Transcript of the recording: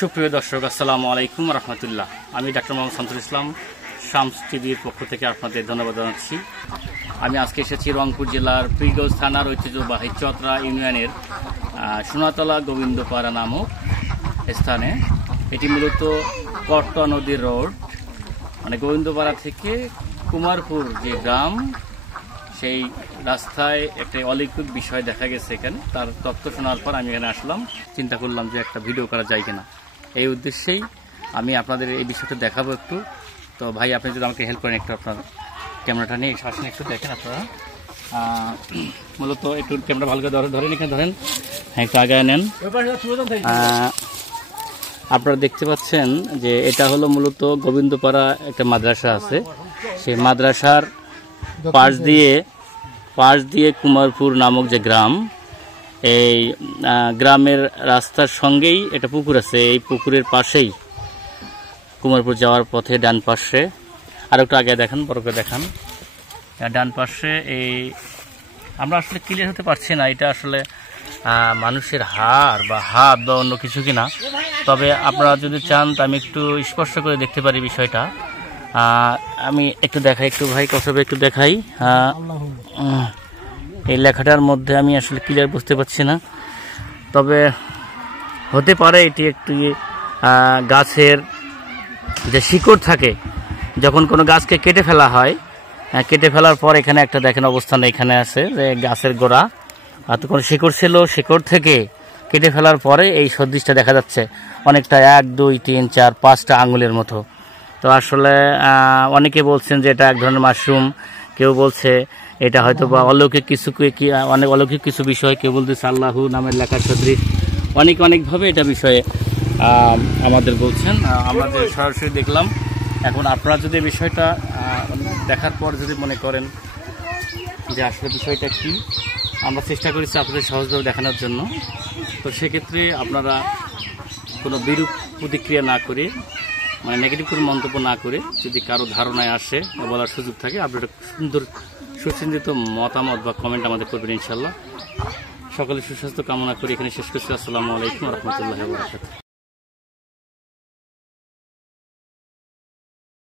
সুপ্রিয় দর্শক, আসসালামু আলাইকুম রহমতুল্লাহ। আমি ডাক্তার মোহাম্মদ শামসুল ইসলাম, শামস টিভির পক্ষ থেকে আপনাদের ধন্যবাদ জানাচ্ছি। আমি আজকে এসেছি রংপুর জেলার পীরগঞ্জ থানার ঐতিহ্যবাহী চতরা ইউনিয়নের সোনাতলা গোবিন্দপাড়া নামক স্থানে। এটি মূলত কট্টা নদীর রোড, মানে গোবিন্দপাড়া থেকে কুমারপুর যে গ্রাম, সেই রাস্তায় একটা অলৌকিক বিষয় দেখা গেছে এখানে। তার তথ্য শোনার পর আমি এখানে আসলাম, চিন্তা করলাম যে একটা ভিডিও করা যায় কিনা। এই উদ্দেশ্যেই আমি আপনাদের এই বিষয়টা দেখাবো একটু। তো ভাই, আপনি যদি আমাকে হেল্প করেন একটু, আপনার ক্যামেরাটা নিয়ে আসেন, একটু দেখেন আপনারা। মূলত একটু ক্যামেরা ভালো করে ধরেন, এখানে ধরেন, হ্যাঁ একটু আগে নেন। আপনারা দেখতে পাচ্ছেন যে এটা হলো মূলত গোবিন্দপাড়া একটা মাদ্রাসা আছে। সেই মাদ্রাসার পাশ দিয়ে কুমারপুর নামক যে গ্রাম, এই গ্রামের রাস্তার সঙ্গেই একটা পুকুর আছে। এই পুকুরের পাশেই কুমারপুর যাওয়ার পথে ডান পাশে, আর একটু আগে দেখান, বড় করে দেখান, ডান পাশে এই আমরা আসলে ক্লিয়ার হতে পারছি না এটা আসলে মানুষের হাড় বা হাত বা অন্য কিছু কিনা। তবে আপনারা যদি চান তো আমি একটু স্পষ্ট করে দেখতে পারি বিষয়টা। আমি একটু দেখাই, একটু ভাই কসবে একটু দেখাই। এই লেখাটার মধ্যে আমি আসলে ক্লিয়ার বুঝতে পারছি না, তবে হতে পারে এটি একটু গাছের যে শিকড় থাকে, যখন কোনো গাছকে কেটে ফেলা হয়, কেটে ফেলার পর এখানে একটা দেখেন অবস্থান এখানে আছে যে গাছের গোড়া, আর তো কোনো শিকড় ছিল, শিকড় থেকে কেটে ফেলার পরে এই সদৃশটা দেখা যাচ্ছে অনেকটা 1, 2, 3, 4, 5টা আঙুলের মতো। তো আসলে অনেকে বলছেন যে এটা এক ধরনের মাশরুম, কেউ বলছে এটা হয়তো বা অলৌকিক কিছু, অনেক অলৌকিক কিছু বিষয়, কেউ বলতেছে আল্লাহু নামের লেখার সদৃশ, অনেকভাবে এটা বিষয়ে আমাদের বলছেন। আমরা যে সরাসরি দেখলাম। এখন আপনারা যদি বিষয়টা দেখার পর যদি মনে করেন যে আসলে বিষয়টা কি, আমরা চেষ্টা করেছি আপনাদের সহজভাবে দেখানোর জন্য। তো সেক্ষেত্রে আপনারা কোনো বিরূপ প্রতিক্রিয়া না করে, মানে নেগেটিভ কোনো মন্তব্য না করে, যদি কারো ধারণায় আসে বলার সুযোগ থাকে, আপনারা সুন্দর সুচিন্তিত মতামত বা কমেন্ট আমাদের করবেন ইনশাল্লাহ। সকলে সুস্বাস্থ্য কামনা করি এখানে শেষ করছি। আসসালামু আলাইকুম রহমতুল্লাহ।